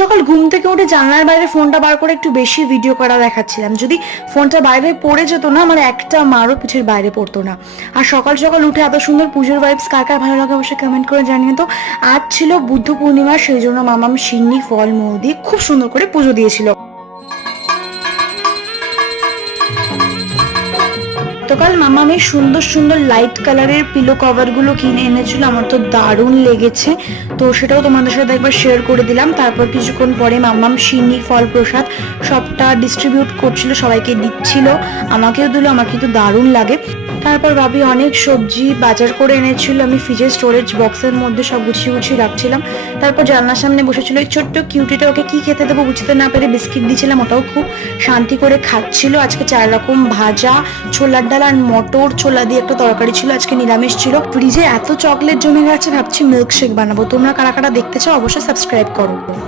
সকাল ঘুম থেকে উঠে জানলার বাইরে ফোনটা বার করে একটু বেশি ভিডিও করা দেখাচ্ছিলাম। যদি ফোনটা বাইরে পড়ে যেত না, আমার একটা মারও পিঠের বাইরে পড়তো না। আর সকাল সকাল উঠে এত সুন্দর পুজোর ভাইবস কার কার ভালো লাগে অবশ্যই কমেন্ট করে জানিয়ে। তো আজ ছিল বুদ্ধ পূর্ণিমা, সেই জন্য মামাম সিন্নি ফল মৌ দিয়ে খুব সুন্দর করে পুজো দিয়েছিল। গতকাল মামামের সুন্দর সুন্দর লাইট কালারের পিলো কভার গুলো কিনে এনেছিল, আমার তো দারুণ লেগেছে। তো সেটাও তোমাদের সাথে একবার শেয়ার করে দিলাম। তারপর কিছুক্ষণ পরে মামাম সিন্নি ফল প্রসাদ সবটা ডিস্ট্রিবিউট করছিল, সবাইকে দিচ্ছিল, আমাকেও দিল, আমার কিন্তু দারুণ লাগে। তারপর ভাবি অনেক সবজি বাজার করে এনেছিল, আমি ফ্রিজের স্টোরেজ বক্সের মধ্যে সব গুছিয়ে গুছিয়ে রাখছিলাম। তারপর জানলার সামনে বসেছিল এই ছোট্ট কিউটিটা, ওকে কি খেতে দেবো বুঝতে না পেরে বিস্কিট দিয়েছিলাম, ওটাও খুব শান্তি করে খাচ্ছিল। আজকে 4 রকম ভাজা, ছোলার ডাল আর মটর ছোলা দিয়ে একটা তরকারি ছিল, আজকে নিরামিষ ছিল। ফ্রিজে এত চকলেট জমে গেছে, ভাবছি মিল্কশেক বানাবো। তোমরা কারা কারা দেখতে চাও অবশ্যই সাবস্ক্রাইব করো।